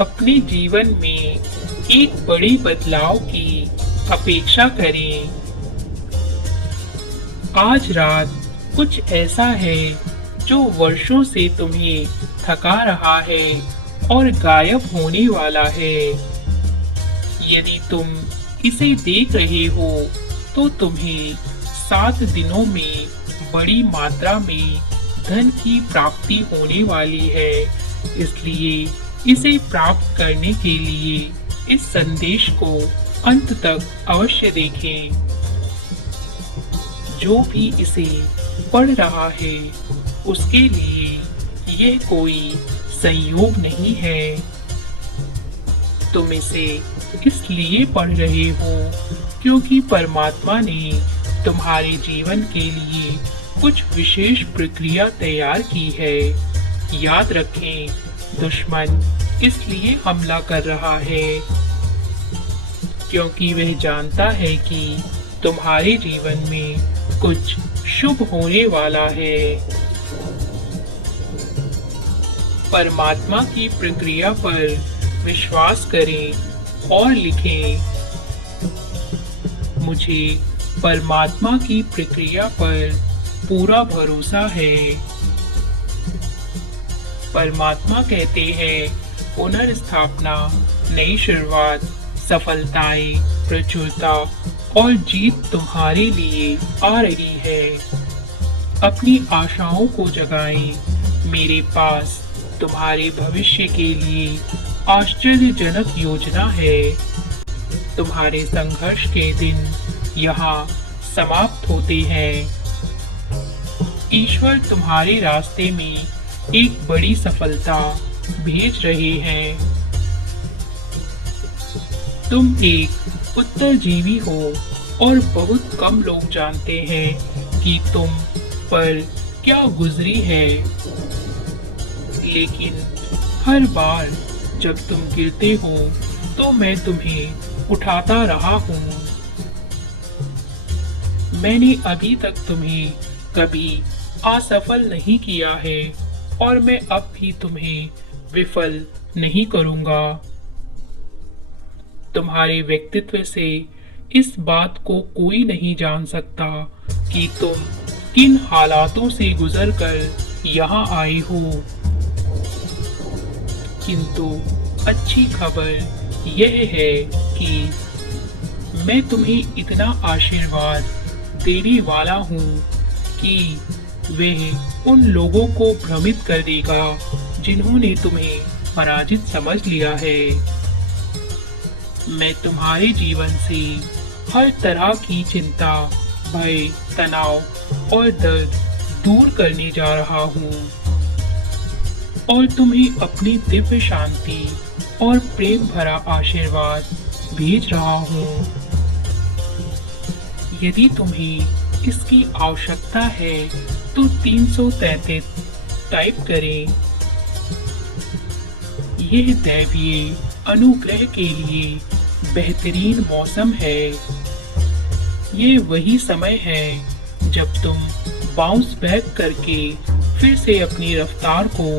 अपने जीवन में एक बड़े बदलाव की अपेक्षा करें। आज रात कुछ ऐसा है जो वर्षों से तुम्हें थका रहा है और गायब होने वाला है। यदि तुम इसे देख रहे हो तो तुम्हें 7 दिनों में बड़ी मात्रा में धन की प्राप्ति होने वाली है। इसलिए इसे प्राप्त करने के लिए इस संदेश को अंत तक अवश्य देखें। जो भी इसे पढ़ रहा है उसके लिए यह कोई संयोग नहीं है। तुम इसे इसलिए पढ़ रहे हो क्योंकि परमात्मा ने तुम्हारे जीवन के लिए कुछ विशेष प्रक्रिया तैयार की है। याद रखें, दुश्मन इसलिए हमला कर रहा है क्योंकि वह जानता है कि तुम्हारे जीवन में कुछ शुभ होने वाला है। परमात्मा की प्रक्रिया पर विश्वास करें और लिखें, मुझे परमात्मा की प्रक्रिया पर पूरा भरोसा है। परमात्मा कहते हैं, पुनर्स्थापना, नई शुरुआत, सफलताएं, प्रचुरता और जीत तुम्हारे लिए आ रही है। अपनी आशाओं को जगाएं। मेरे पास तुम्हारे भविष्य के लिए आश्चर्यजनक योजना है। तुम्हारे संघर्ष के दिन यहाँ समाप्त होते हैं। ईश्वर तुम्हारे रास्ते में एक बड़ी सफलता भेज रहे हैं। तुम एक उत्तरजीवी हो और बहुत कम लोग जानते हैं कि तुम पर क्या गुजरी है। लेकिन हर बार जब तुम गिरते हो तो मैं तुम्हें उठाता रहा हूँ। मैंने अभी तक तुम्हें कभी असफल नहीं किया है और मैं अब भी तुम्हें विफल नहीं करूँगा। तुम्हारे व्यक्तित्व से इस बात को कोई नहीं जान सकता कि तुम किन हालातों से गुजरकर यहाँ आए हो। किंतु अच्छी खबर यह है कि मैं तुम्हें इतना आशीर्वाद देने वाला हूँ कि वह उन लोगों को भ्रमित कर देगा जिन्होंने तुम्हें पराजित समझ लिया है। मैं तुम्हारे जीवन से हर तरह की चिंता, भय, तनाव और दर्द दूर करने जा रहा हूँ और तुम्हें अपनी दिव्य शांति और प्रेम भरा आशीर्वाद भेज रहा हूँ। यदि तुम्हें इसकी आवश्यकता है तो 333 टाइप करें। यह दैवीय अनुग्रह के लिए बेहतरीन मौसम है। ये वही समय है जब तुम बाउंस बैक करके फिर से अपनी रफ्तार को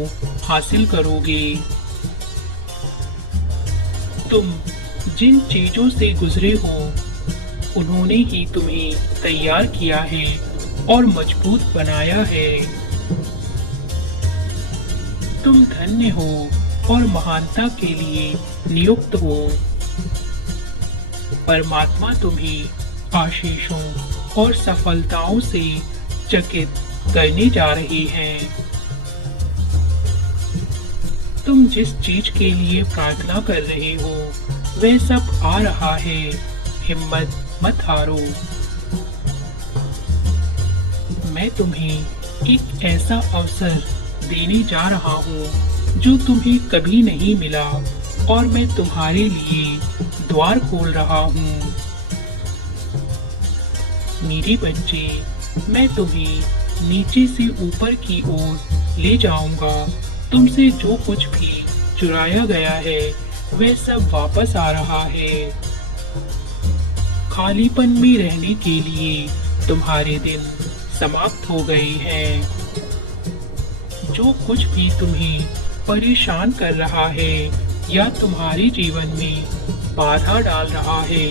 हासिल करोगे। तुम जिन चीजों से गुजरे हो उन्होंने ही तुम्हें तैयार किया है और मजबूत बनाया है। तुम धन्य हो और महानता के लिए नियुक्त हो। परमात्मा तुम्हें आशीषों और सफलताओं से चकित करने जा रहे हैं। तुम जिस चीज के लिए प्रार्थना कर रहे हो वह सब आ रहा है। हिम्मत मत हारो। मैं तुम्हें एक ऐसा अवसर देने जा रहा हूँ जो तुम्हें कभी नहीं मिला और मैं तुम्हारे लिए द्वार खोल रहा हूँ। मेरे बच्चे, मैं तुम्हें नीचे से ऊपर की ओर ले जाऊंगा। तुमसे जो कुछ भी चुराया गया है वह सब वापस आ रहा है। खालीपन में रहने के लिए तुम्हारे दिन समाप्त हो गए हैं। जो कुछ भी तुम्हें परेशान कर रहा है या तुम्हारे जीवन में बाधा डाल रहा है,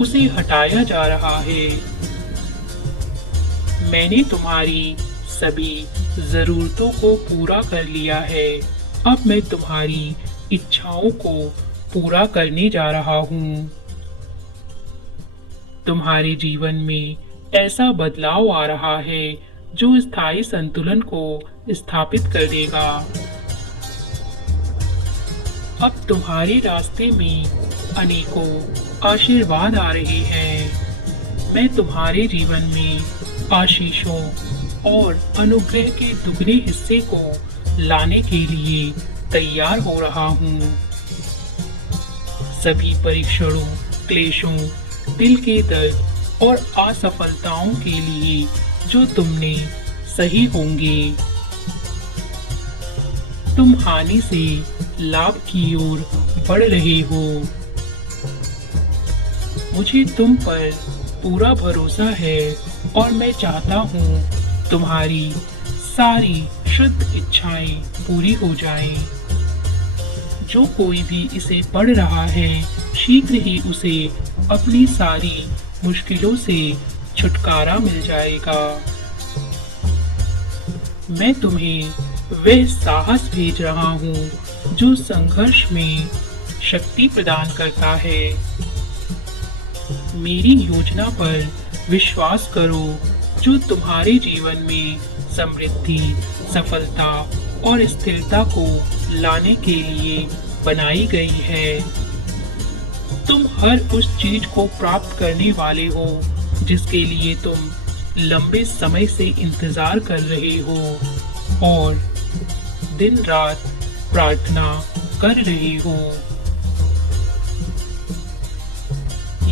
उसे हटाया जा रहा है। मैंने तुम्हारी सभी जरूरतों को पूरा कर लिया है। अब मैं तुम्हारी इच्छाओं को पूरा करने जा रहा हूँ। तुम्हारे जीवन में ऐसा बदलाव आ रहा है जो स्थायी संतुलन को स्थापित कर देगा। अब तुम्हारे रास्ते में अनेकों आशीर्वाद आ रहे हैं। मैं तुम्हारे जीवन में आशीषों और अनुग्रह के दुगने हिस्से को लाने के लिए तैयार हो रहा हूँ। सभी परीक्षणों, क्लेशों, दिल के दर्द और असफलताओं के लिए जो तुमने सही होंगे, तुम हानि से लाभ की ओर बढ़ रहे हो। मुझे तुम पर पूरा भरोसा है और मैं चाहता हूँ तुम्हारी सारी शुद्ध इच्छाएं पूरी हो जाएं। जो कोई भी इसे पढ़ रहा है, शीघ्र ही उसे अपनी सारी मुश्किलों से छुटकारा मिल जाएगा। मैं तुम्हें वह साहस भेज रहा हूँ जो संघर्ष में शक्ति प्रदान करता है। मेरी योजना पर विश्वास करो जो तुम्हारे जीवन में समृद्धि, सफलता और स्थिरता को लाने के लिए बनाई गई है। तुम हर उस चीज को प्राप्त करने वाले हो जिसके लिए तुम लंबे समय से इंतजार कर रहे हो और दिन रात प्रार्थना कर रहे हो।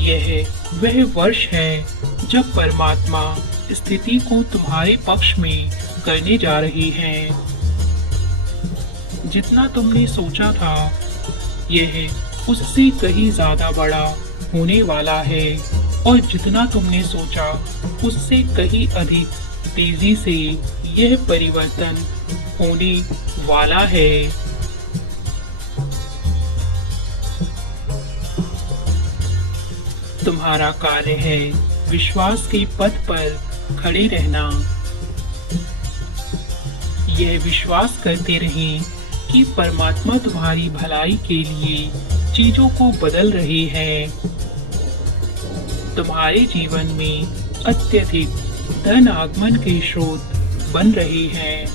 यह वह वर्ष है जब परमात्मा स्थिति को तुम्हारे पक्ष में करने जा रहे हैं। जितना तुमने सोचा था, यह उससे कहीं ज्यादा बड़ा होने वाला है और जितना तुमने सोचा उससे कहीं अधिक तेजी से यह परिवर्तन होने वाला है। तुम्हारा कार्य है विश्वास के पथ पर खड़े रहना। यह विश्वास करते रहें कि परमात्मा तुम्हारी भलाई के लिए चीजों को बदल रहे हैं। तुम्हारे जीवन में अत्यधिक धन आगमन के स्रोत बन रहे हैं।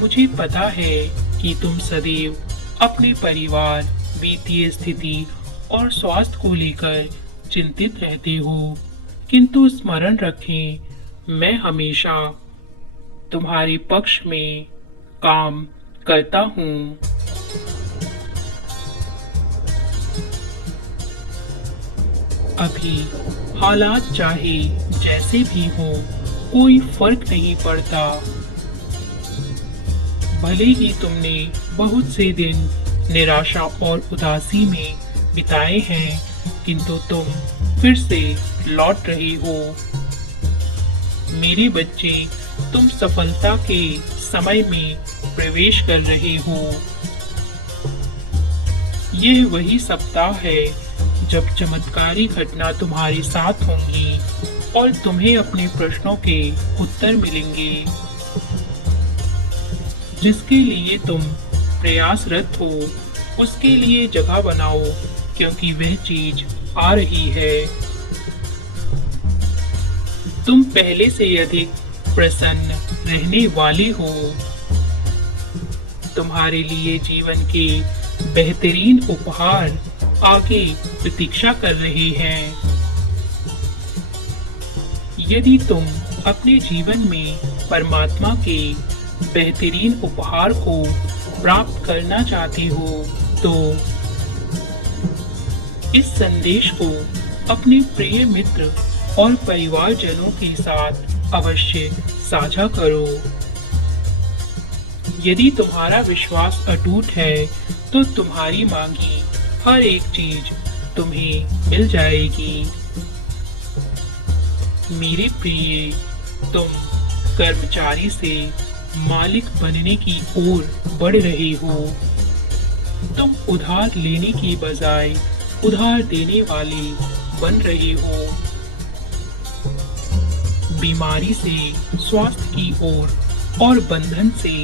मुझे पता है कि तुम सदैव अपने परिवार, वित्तीय स्थिति और स्वास्थ्य को लेकर चिंतित रहते हो, किंतु स्मरण रखें, मैं हमेशा तुम्हारे पक्ष में काम करता हूँ। अभी हालात चाहे जैसे भी हो, कोई फर्क नहीं पड़ता। भले ही तुमने बहुत से दिन निराशा और उदासी में बिताए हैं, किंतु तुम फिर से लौट रहे हो। मेरे बच्चे, तुम सफलता के समय में प्रवेश कर रहे हो। यह वही सप्ताह है जब चमत्कारी घटना तुम्हारे साथ होंगी और तुम्हें अपने प्रश्नों के उत्तर मिलेंगे। जिसके लिए तुम प्रयासरत हो, उसके लिए जगह बनाओ, क्योंकि वह चीज आ रही है। तुम पहले से अधिक प्रसन्न रहने वाले हो। तुम्हारे लिए जीवन के बेहतरीन उपहार आगे प्रतीक्षा कर रहे हैं। यदि तुम अपने जीवन में परमात्मा के बेहतरीन उपहार को प्राप्त करना चाहते हो, तो इस संदेश को अपने प्रिय मित्र और परिवारजनों के साथ अवश्य साझा करो। यदि तुम्हारा विश्वास अटूट है, तो तुम्हारी मांगी हर एक चीज तुम्हें मिल जाएगी। मेरे प्रिय, तुम कर्मचारी से मालिक बनने की ओर बढ़ रहे हो। तुम उधार लेने की बजाय उधार देने वाले बन रहे हो। बीमारी से स्वास्थ्य की ओर और बंधन से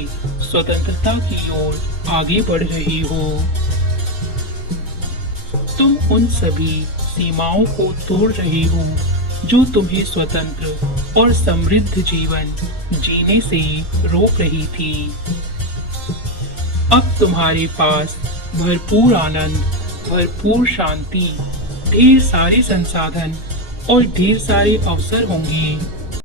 स्वतंत्रता की ओर आगे बढ़ रहे हो। तुम उन सभी सीमाओं को तोड़ रहे हो जो तुम्हें स्वतंत्र और समृद्ध जीवन जीने से रोक रही थी। अब तुम्हारे पास भरपूर आनंद, भरपूर शांति, ढेर सारे संसाधन और ढेर सारे अवसर होंगे।